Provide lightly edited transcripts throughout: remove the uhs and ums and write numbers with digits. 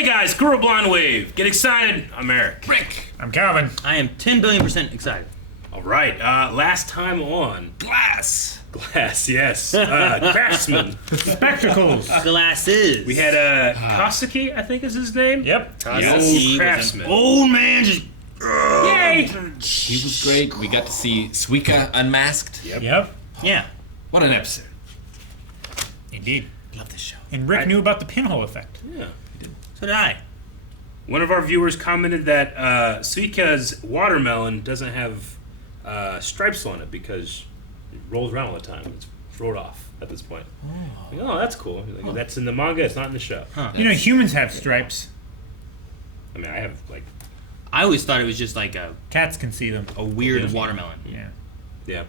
Hey guys, Guru Blonde Wave. Get excited. I'm Eric. Rick. I'm Calvin. I am 10 billion% excited. All right. Last time on Glass. yes. Craftsman. Spectacles. Glasses. We had Kosaki, I think is his name. Yep. The Kosaki old was craftsman. an old man just. Yay! He was great. We got to see Suika unmasked. Yep. Yeah. What an episode. Indeed. Love this show. And Rick knew about the pinhole effect. Yeah. So did I. One of our viewers commented that Suika's watermelon doesn't have stripes on it because it rolls around all the time. It's rolled off at this point. Oh, that's cool. Like, that's in the manga. It's not in the show. Huh. You know, humans have stripes. I mean, I have like, I always thought it was just like a Cats can see them. weird Yeah. watermelon. Yeah. yeah.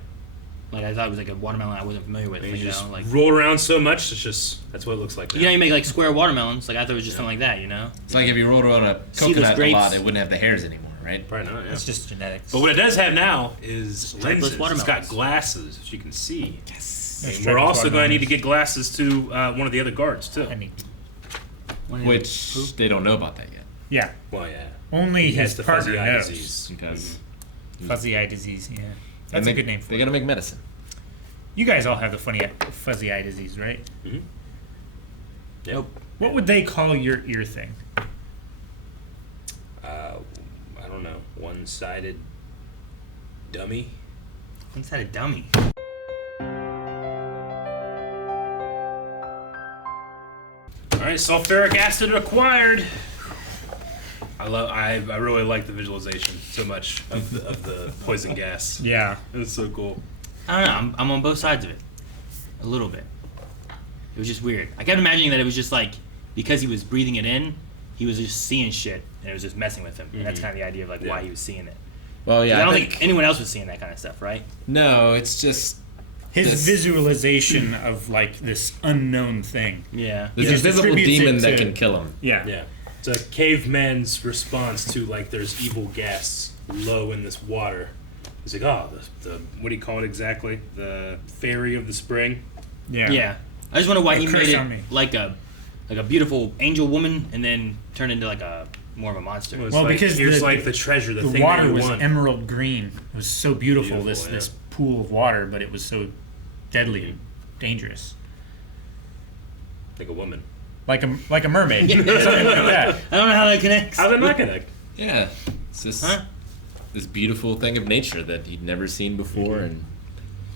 Like I thought it was like a watermelon I wasn't familiar with. And You you just know, like roll around so much. It's just that's what it looks like. Now. you know, you make like square watermelons. Like I thought it was just something like that. You know. It's like if you rolled on a See those coconut a grapes? lot, it wouldn't have the hairs anymore, right? Probably not. Yeah. It's just genetics. But what it does have now is Stripeless lenses. It's watermelons. got glasses, as you can see. Yes. And Striped we're also going to need to watermelons. get glasses to one of the other guards too. I mean, Which they don't know about that yet. yeah. Well, yeah. Only He has his the partner fuzzy eye knows. disease. Because Fuzzy eye disease, yeah. That's a good name for They it. gotta make medicine. You guys all have the fuzzy eye disease, right? Mm-hmm. Yep. Nope. What would they call your ear thing? I don't know. One-sided dummy. Inside a dummy. All right, sulfuric acid acquired. I really like the visualization so much of the poison gas. Yeah. It's so cool. I don't know. I'm on both sides of it. A little bit. It was just weird. I kept imagining that it was just like because he was breathing it in, he was just seeing shit and it was just messing with him. And that's kind of the idea of like why he was seeing it. Well, yeah. I don't think anyone else was seeing that kind of stuff, right? No, it's just His This- visualization of like this unknown thing. Yeah. there's He a visible distributes it demon that to- can kill him. Yeah. Yeah. It's a caveman's response to like there's evil gas low in this water. He's like, oh, the what do you call it exactly? The fairy of the spring. Yeah. Yeah. I just wonder why he curse made on me. it like a beautiful angel woman and then turned into like a more of a monster. It's Well, like, because here's the- like the treasure, the The thing water that you was want. emerald green. It was so beautiful, Beautiful, yeah. this pool of water, but it was so deadly and dangerous. Like a woman. Like a mermaid. Something like that. I don't know how that connects. How's that not connect? Yeah. It's just Huh? this beautiful thing of nature that he'd never seen before and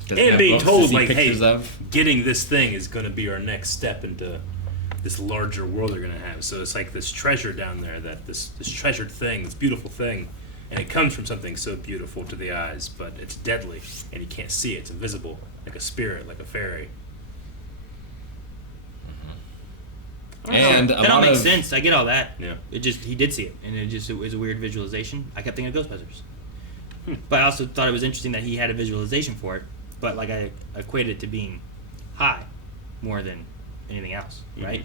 doesn't And have being books to told see like, hey, pictures of. getting this thing is going to be our next step into this larger world they're going to have. So it's like this treasure down there, that this treasured thing, this beautiful thing, and it comes from something so beautiful to the eyes, but it's deadly, and you can't see it. It's invisible, like a spirit, like a fairy. And a That all lot makes of sense. I get all that. Yeah. It just he did see it, and it was a weird visualization. I kept thinking of Ghostbusters, but I also thought it was interesting that he had a visualization for it. But like I equated it to being high more than anything else, right?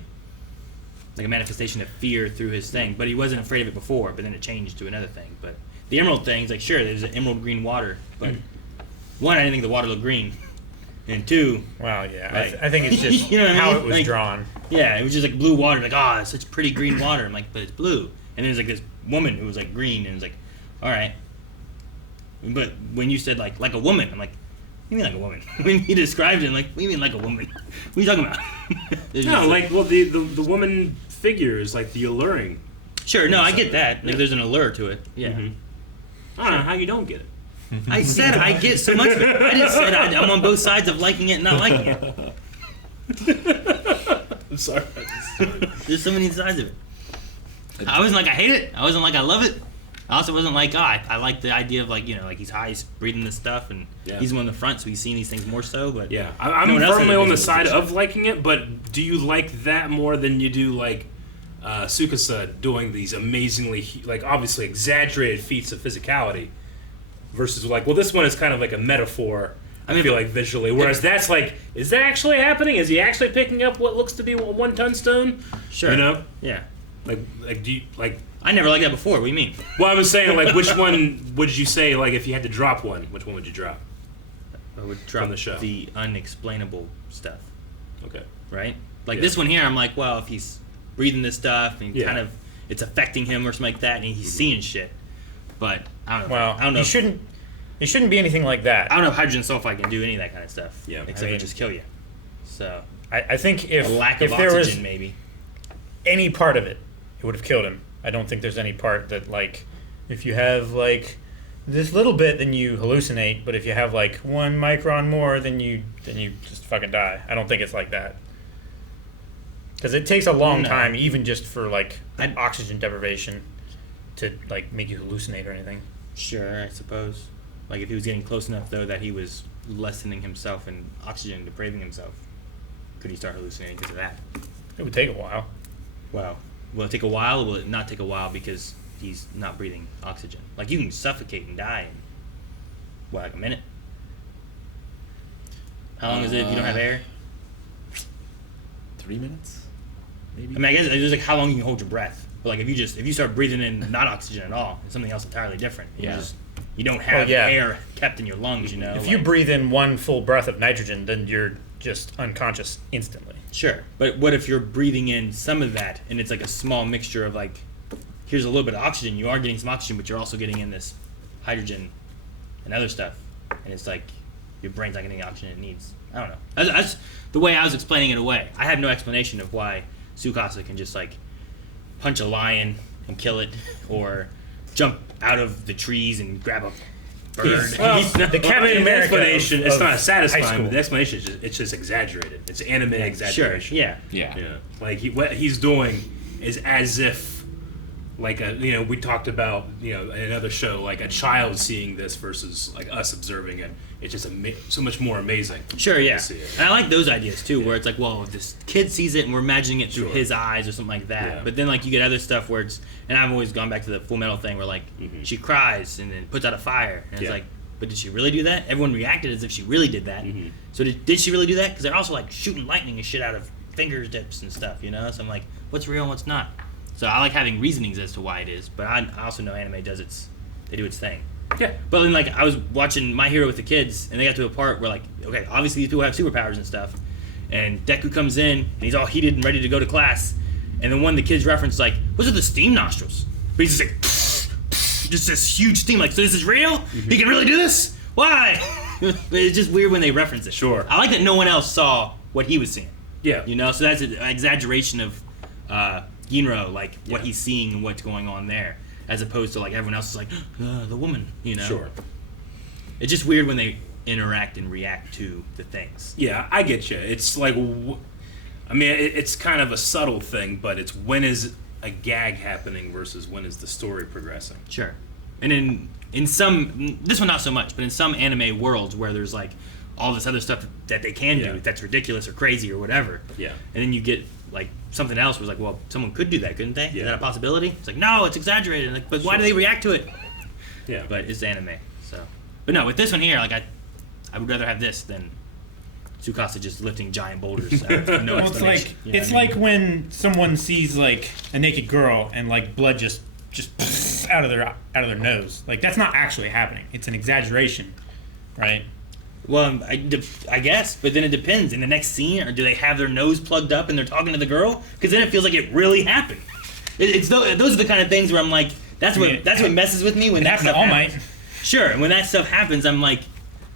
Like a manifestation of fear through his thing. But he wasn't afraid of it before. But then it changed to another thing. But the emerald thing is like sure, there's an emerald green water, but one, I didn't think the water looked green, and two, Wow, yeah. Like- I think it's just You know what I how mean? it was Like- drawn. yeah, it was just like blue water. Like, oh, it's such pretty green water. I'm like, but it's blue. And then there's like this woman who was like green, and it's like, all right. But when you said like a woman, I'm like, what do you mean like a woman? When he described it, I'm like, what do you mean like a woman? What are you talking about? It's No, just like, well, the woman figure is like the alluring. sure, no, I get that. Like, there's an allure to it. Yeah. I don't know how you don't get it. I said I get so much of it. I just said I'm on both sides of liking it and not liking it. I'm sorry. There's so many sides of it. I wasn't like I hate it. I wasn't like I love it. I also wasn't like, oh, I like the idea of like, you know, like he's high, he's breathing this stuff, and Yeah. he's one in the front, so he's seeing these things more so. But Yeah, I'm No one else firmly had a on the side visualization. of liking it, but do you like that more than you do like Tsukasa doing these amazingly, like obviously exaggerated feats of physicality versus like, well, this one is kind of like a metaphor, I feel like visually, whereas that's like, is that actually happening? Is he actually picking up what looks to be a 1-ton stone? sure, You know? yeah. Like do you, like, I never liked that before. What do you mean? well, I was saying, like, which one would you say, like, if you had to drop one, which one would you drop? I would drop the show. the unexplainable stuff, Okay. right? Like Yeah. this one here, I'm like, well, if he's breathing this stuff and Yeah. kind of it's affecting him or something like that, and he's seeing shit. But I don't know. Well, I don't know. It shouldn't be anything like that. I don't know if hydrogen sulfide can do any of that kind of stuff. Yeah. Except I mean- for just kill you. So I think if a lack if of there oxygen, was maybe. any part of it, it would have killed him. I don't think there's any part that like if you have like this little bit, then you hallucinate. But if you have like 1 micron more, then you just fucking die. I don't think it's like that. Because it takes a long No. time, even just for like I'd- oxygen deprivation, to like make you hallucinate or anything. Sure, I suppose. Like if he was getting close enough though that he was lessening himself and oxygen depraving himself, could he start hallucinating because of that? It would take a while. Well, will it take a while or will it not take a while because he's not breathing oxygen? Like you can suffocate and die in what, like a minute? How long is it if you don't have air? 3 minutes, maybe. I mean, I guess it's like how long you can hold your breath. But like if you start breathing in not oxygen at all, it's something else entirely different. You don't have yeah. air kept in your lungs, you know. If you breathe in 1 full breath of nitrogen, then you're just unconscious instantly. Sure, but what if you're breathing in some of that and it's like a small mixture of like, here's a little bit of oxygen. You are getting some oxygen, but you're also getting in this hydrogen and other stuff, and it's like your brain's not getting the oxygen it needs. I don't know. That's the way I was explaining it away. I have no explanation of why Tsukasa can just like punch a lion and kill it, or jump out of the trees and grab a bird. Well, You know? the Captain The America explanation, of it's high not satisfying, school. but the explanation is it's just exaggerated. It's anime Sure, exaggeration. yeah. Yeah. Yeah. Like what he's doing is as if, like we talked about, in another show, like a child seeing this versus like us observing it. It's just so much more amazing. Sure, yeah. to see it. And I like those ideas too, where it's like, well, this kid sees it and we're imagining it through Sure. his eyes or something like that. Yeah. But then like you get other stuff where it's, and I've always gone back to the Full Metal thing where like she cries and then puts out a fire, and it's Yeah. like, but did she really do that? Everyone reacted as if she really did that. So did she really do that? Because they're also like shooting lightning and shit out of fingers dips and stuff, you know. So I'm like, what's real and what's not? So I like having reasonings as to why it is, but I also know anime does they do its thing. Yeah. But then, like, I was watching My Hero with the kids, and they got to a part where, like, okay, obviously these people have superpowers and stuff, and Deku comes in, and he's all heated and ready to go to class, and then one of the kids referenced, like, what's with the steam nostrils? But he's just like, just this huge steam, like, so this is real? He can really do this? Why? It's just weird when they reference it. Sure. I like that no one else saw what he was seeing. Yeah. You know, so that's an exaggeration of Ginro, like, what he's seeing and what's going on there, as opposed to, like, everyone else is like, the woman, you know? Sure. It's just weird when they interact and react to the things. Yeah, I get you. It's like, it's kind of a subtle thing, but it's when is a gag happening versus when is the story progressing. Sure. And in some, this one not so much, but in some anime worlds where there's, like, all this other stuff that they can Yeah. do that's ridiculous or crazy or whatever. Yeah. And then you get, like, something else where it's like, well, someone could do that, couldn't they? Yeah. Is that a possibility? It's like, no, it's exaggerated. Like, but why do they react to it? Yeah. But it's anime, so. But no, with this one here, like, I would rather have this than Tsukasa just lifting giant boulders out of no Well, it's like explanation. You know it's what I mean? like when someone sees like a naked girl and like blood just out of their nose. Like that's not actually happening. It's an exaggeration, right? Well, I guess, but then it depends. In the next scene, or do they have their nose plugged up and they're talking to the girl? Because then it feels like it really happened. Those are the kind of things where I'm like, that's what messes with me when It that happened to stuff All Might. happens. Sure, and when that stuff happens, I'm like,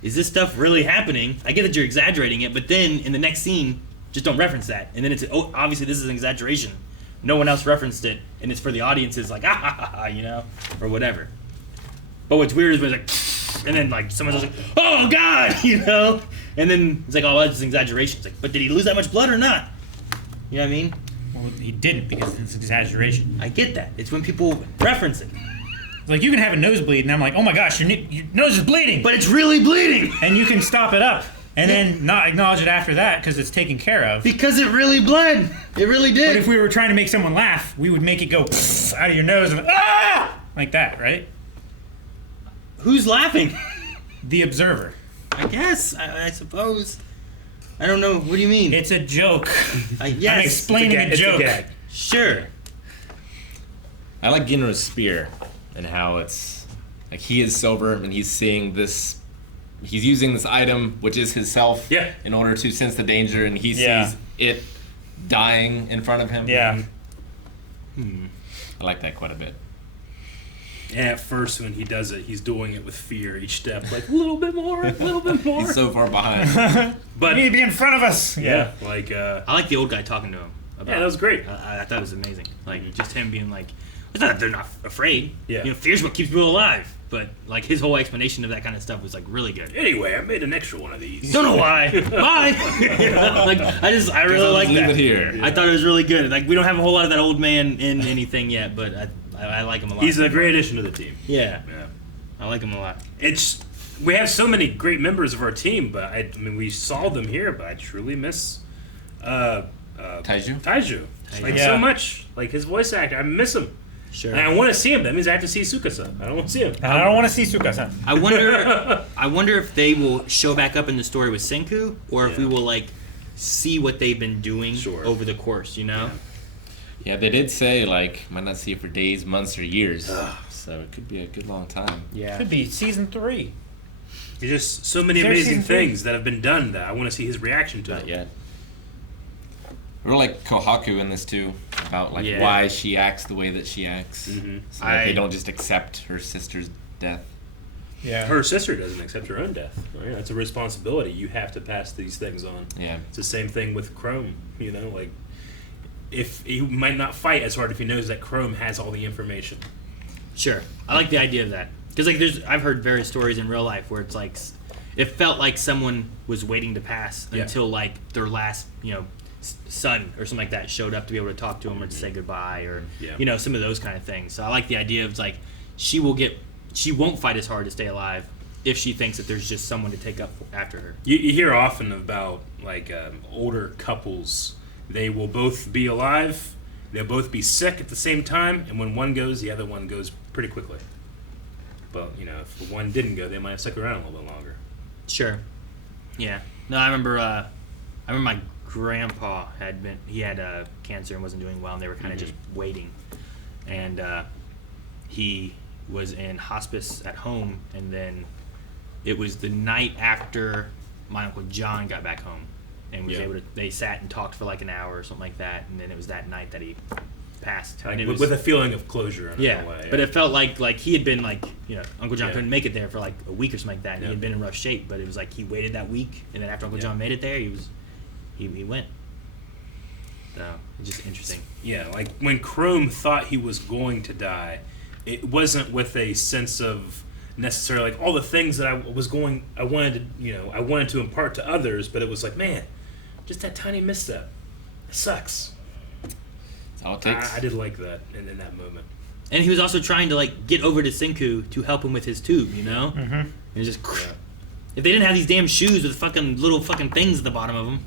is this stuff really happening? I get that you're exaggerating it, but then in the next scene, just don't reference that. And then it's, oh, obviously this is an exaggeration. No one else referenced it, and it's for the audiences, like, ah, ha, ha, ha, you know, or whatever. But what's weird is when it's like, and then like someone's like, oh God, you know, and then it's like, oh, that's an exaggeration. It's like, but did he lose that much blood or not? You know what I mean? Well, he didn't because it's exaggeration. I get that. It's when people reference it, It's like you can have a nosebleed, and I'm like, oh my gosh, your nose is bleeding, but it's really bleeding and you can stop it up and then not acknowledge it after that because it's taken care of. because it really bled. It really But did. if we were trying to make someone laugh, we would make it go out of your nose and like that, right? Who's laughing? The observer. I guess. I suppose. I don't know. What do you mean? It's a joke. Yes. I'm explaining a It's joke. gag. Sure. I like Ginro's spear and how it's like he is sober and he's seeing this. He's using this item, which is his self, Yeah. in order to sense the danger, and he Yeah. sees it dying in front of him. Yeah. I like that quite a bit. And at first, when he does it, he's doing it with fear each step, like a little bit more, a little bit more. He's so far behind. But You need to be in front of us. yeah, like I like the old guy talking to him. yeah, that was great. I thought it was amazing. Like just him being like, it's not that they're not afraid. Yeah. You know, fear's what keeps people alive. But like his whole explanation of that kind of stuff was like really good. Anyway, I made an extra one of these. Don't know why. Bye. You know, like I really like leave that. it here. I thought it was really good. Like we don't have a whole lot of that old man in anything yet, but I like him a lot. He's a great addition to the team. yeah. Yeah. I like him a lot. It's we have so many great members of our team, but I mean we saw them here, but I truly miss Taiju? Taiju. Like Yeah. so much. Like his voice actor, I miss him. Sure. And I want to see him. That means I have to see Tsukasa. I don't want to see him. And I don't want to see Tsukasa. I wonder if they will show back up in the story with Senku, or if we Yeah. will like see what they've been doing Sure. over the course. You know. Yeah, they did say, like, might not see it for days, months, or years. So it could be a good long time. Yeah. Could be season 3. There's just so many Is there amazing season three? things that have been done that I want to see his reaction to Not it. yet. I really like Kohaku in this too, about like Yeah. why she acts the way that she acts. Mhm. So that I- they don't just accept her sister's death. Yeah. Her sister doesn't accept her own death. Right? That's a responsibility. You have to pass these things on. Yeah. It's the same thing with Chrome. You know, like if he might not fight as hard if he knows that Chrome has all the information. Sure. I like the idea of that because like I've heard various stories in real life where it's like it felt like someone was waiting to pass Yeah. until like their last son or something like that showed up to be able to talk to him or to say goodbye or Yeah. some of those kind of things. So I like the idea of like she won't fight as hard to stay alive if she thinks that there's just someone to take up after her. You hear often about like older couples. They will both be alive. They'll both be sick at the same time, and when one goes, the other one goes pretty quickly. But if the one didn't go, they might have stuck around a little bit longer. Sure. Yeah. No, I remember my grandpa had cancer and wasn't doing well, and they were kind of just waiting. And he was in hospice at home, and then it was the night after my Uncle John got back home, and was Yeah. able to. They sat and talked for like an hour or something like that, and then it was that night that he passed. Like, And it with was, a feeling of closure in yeah, a way. but it felt like he had been like Uncle John Yeah. couldn't make it there for like a week or something like that. And Yeah. He had been in rough shape, but it was like he waited that week, and then after Uncle Yeah. John made it there, he went. So it's just interesting. Yeah, like when Chrome thought he was going to die, it wasn't with a sense of necessarily like all the things that I wanted to impart to others, but it was like, man, just that tiny misstep. It sucks. That's all it takes. I did like that in that moment. And he was also trying to like get over to Senku to help him with his tube, Mm-hmm. And it's just if they didn't have these damn shoes with fucking little fucking things at the bottom of them,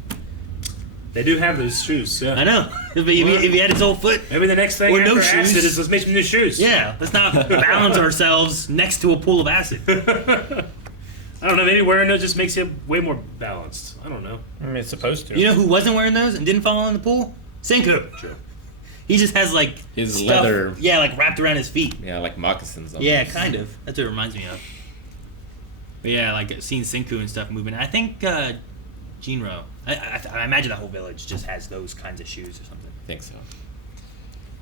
They do have those shoes. Yeah. I know. If he had his whole foot. Maybe the next thing Or after no shoes. acid is let's make some new shoes. Yeah, let's not balance ourselves next to a pool of acid. I don't know. Maybe wearing those just makes you way more balanced. I don't know. I mean, it's supposed to. You know who wasn't wearing those and didn't fall in the pool? Senku. Sure. He just has like His stuff, leather- yeah, like wrapped around his feet. Yeah, like moccasins. Almost. Yeah, kind of. That's what it reminds me of. But yeah, like seeing Senku and stuff moving. I think Jinro. I imagine the whole village just has those kinds of shoes or something. I think so.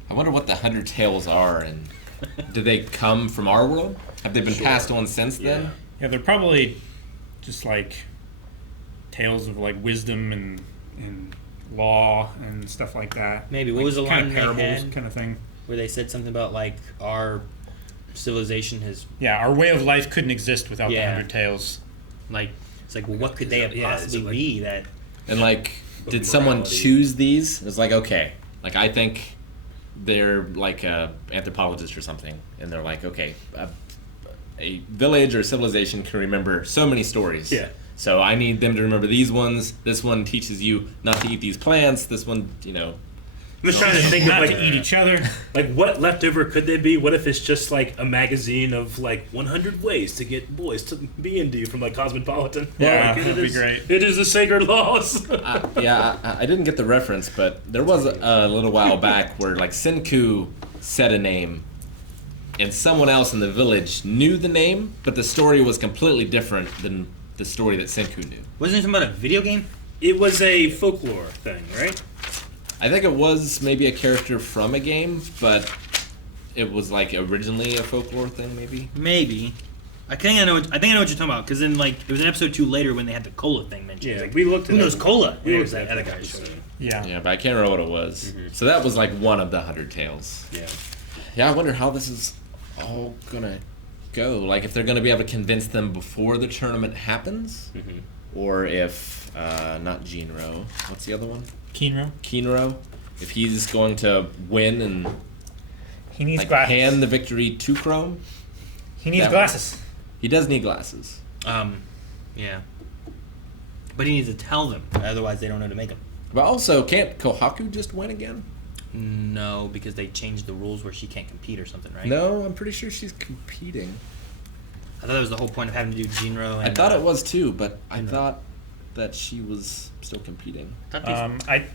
I wonder what the 100 Tales are, and do they come from our world? Have they been passed on since then? Yeah. Yeah, they're probably just like tales of like wisdom and law and stuff like that. Maybe. What Like, was the kind line of they parables had? kind of thing? Where they said something about like our civilization has Yeah, our way of life couldn't exist without Yeah. the 100 Tales. like it's like well what could they have Yeah, is it possibly like- be that And like, Book did of someone morality. choose these? It's like, okay, like I think they're like a anthropologist or something, and they're like, okay, a village or civilization can remember so many stories. Yeah. So I need them to remember these ones. This one teaches you not to eat these plants. This one, I'm just trying to think of Not like to eat each other. Like, what leftover could they be? What if it's just like a magazine of like 100 ways to get boys to be into you from like Cosmopolitan? Yeah, Like, that'd be great. It is the sacred laws. I didn't get the reference, but there was a little while back where like Senku said a name, and someone else in the village knew the name, but the story was completely different than the story that Senku knew. wasn't it something about a video game? It was a folklore thing, right? I think it was maybe a character from a game, but it was like originally a folklore thing, maybe. Maybe. I think I know what you're talking about, because then like it was in episode 2 later when they had the cola thing mentioned. Yeah, It's like, we looked at who that. knows cola? We Yeah, looked it at was that that other guy. episode. Yeah. Yeah, but I can't remember what it was. So that was like one of the 100 tales. Yeah. Yeah, I wonder how this is all gonna go. Like, if they're gonna be able to convince them before the tournament happens, or if not Jinro. What's the other one? Keenro. Kinro. If he's going to win and He needs like glasses. hand the victory to Chrome. He needs that glasses. He does need glasses. Yeah. But he needs to tell them, otherwise they don't know to make them. But also, can't Kohaku just win again? No, because they changed the rules where she can't compete or something, right? No, I'm pretty sure she's competing. I thought that was the whole point of having to do Jinro. And, I thought it was too, but I Jinro. thought that she was still competing. I thought they-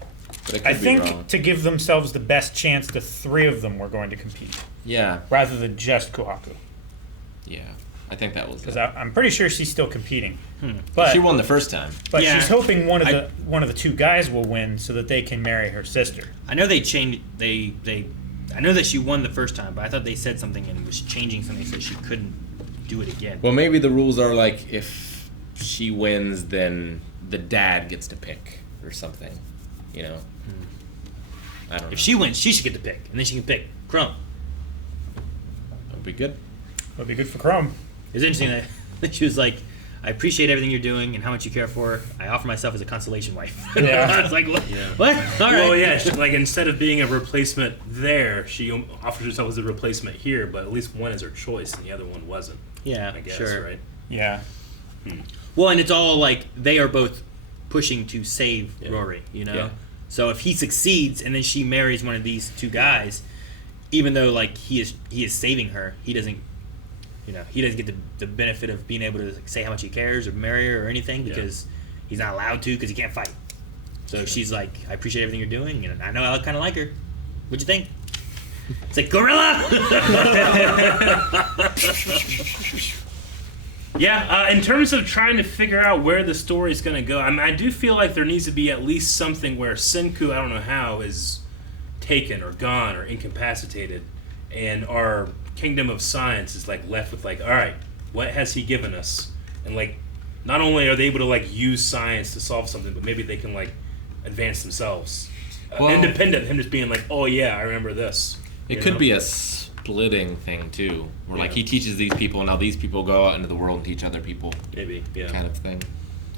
But it could I be think wrong. to give themselves the best chance, the 3 of them were going to compete Yeah, rather than just Kohaku. yeah. I think that was Because it. I'm pretty sure she's still competing. But She won the first time. but Yeah. she's hoping one of I- the 2 guys will win so that they can marry her sister. I know they changed. They. I know that she won the first time, but I thought they said something and was changing something so she couldn't do it again. Well, maybe the rules are like if she wins, then the dad gets to pick or something. You know? I don't know. If she wins, she should get to pick, and then she can pick Chrome. That would be good. Would be good for Chrome. It was interesting that she was like, "I appreciate everything you're doing and how much you care for her. I offer myself as a consolation wife." Yeah. I was like, "What? Yeah. What? All right." Well, yeah, like instead of being a replacement there, she offers herself as a replacement here, but at least one is her choice and the other one wasn't. Yeah, I guess, sure. right? Yeah. Well, and it's all like they are both pushing to save Yeah. Rory, you know? Yeah. So if he succeeds and then she marries one of these 2 guys, even though like he is saving her, he doesn't get the benefit of being able to like, say how much he cares or marry her or anything because he's not allowed to because he can't fight. So she's like, I appreciate everything you're doing, and I know I kind of like her. What'd you think? It's like gorilla. Yeah, in terms of trying to figure out where the story's going to go, I mean, I do feel like there needs to be at least something where Senku, I don't know how, is taken or gone or incapacitated, and our Kingdom of Science is like left with like, all right, what has he given us? And like, not only are they able to like use science to solve something, but maybe they can like advance themselves, Well- independent of him just being like, oh yeah, I remember this. It You could know? be a splitting thing too, where like Yeah. he teaches these people, and now these people go out into the world and teach other people, Maybe, yeah. kind of thing.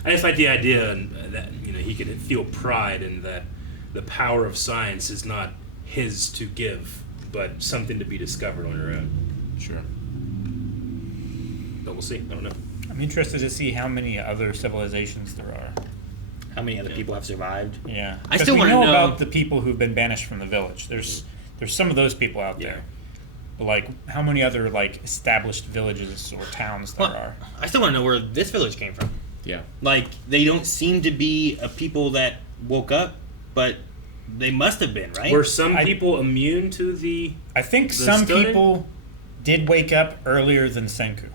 I just like the idea that he could feel pride in that the power of science is not his to give, but something to be discovered on your own. Sure. But we'll see. I don't know. I'm interested to see how many other civilizations there are. How many other people have survived? Yeah. I 'Cause still we wanna know know- about the people who've been banished from the village. There's some of those people out Yeah. there. But like how many other like established villages or towns there Well, are? I still want to know where this village came from. Yeah. Like, they don't seem to be a people that woke up, but they must have been, right? Were some I- people immune to the? I think The some study? people did wake up earlier than Senku.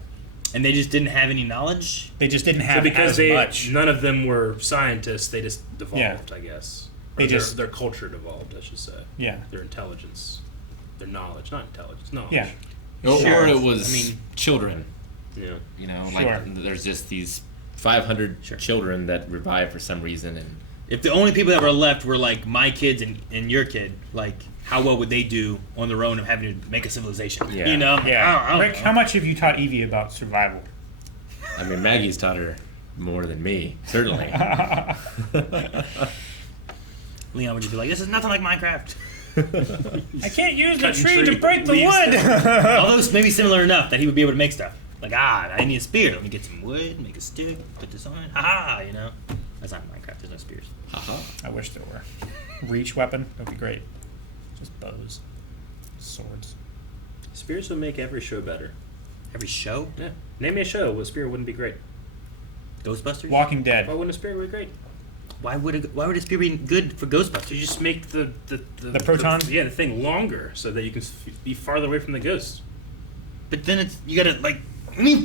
And they just didn't have any knowledge? They just didn't So have because as much. none of them were scientists, they just devolved. I guess. Or They just- their culture devolved. I should say. Yeah. Their intelligence, their knowledge, not intelligence, knowledge. Yeah. Or, Sure. or it was I mean- children. Yeah. You know, Sure. like there's just these 500 Sure. children that revive for some reason, and If the only people that were left were, like, my kids and your kid, like, how well would they do on their own of having to make a civilization? Yeah. You know? Yeah. I don't Rick, know. how much have you taught Evie about survival? I mean Maggie's taught her more than me, certainly. Leon would just be like, this is nothing like Minecraft. I can't use the Cutting tree to tree break the leaves wood. Although it's maybe similar enough that he would be able to make stuff. Like, I need a spear. Let me get some wood, make a stick, put this on. Ha, you know? That's not Minecraft. There's no spears. Haha. I wish there were. Reach weapon, that'd be great. Just bows, swords. Spears would make every show better. Every show? Yeah. Name me a show where a spear wouldn't be great. Ghostbusters? Walking Dead. Why wouldn't a spear be great? Why would a spear be good for Ghostbusters? You just make the proton? the thing longer so that you can be farther away from the ghost. But then it's you gotta like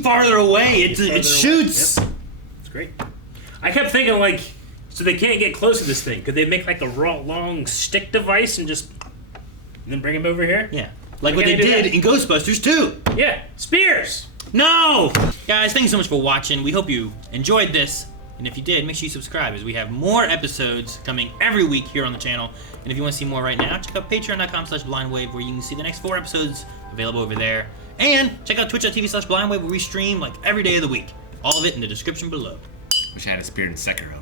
farther away. It Farther away. shoots. Yep. It's great. I kept thinking like So they can't get close to this thing. Could they make like a raw, long stick device and then bring him over here? Yeah. Like what Can they they do did that? in Ghostbusters 2. Yeah, spears. No! Guys, thanks so much for watching. We hope you enjoyed this. And if you did, make sure you subscribe as we have more episodes coming every week here on the channel. And if you want to see more right now, check out patreon.com/blindwave where you can see the next 4 episodes available over there. And check out twitch.tv/blindwave where we stream like every day of the week. All of it in the description below. Wish I had a spear in Sekiro.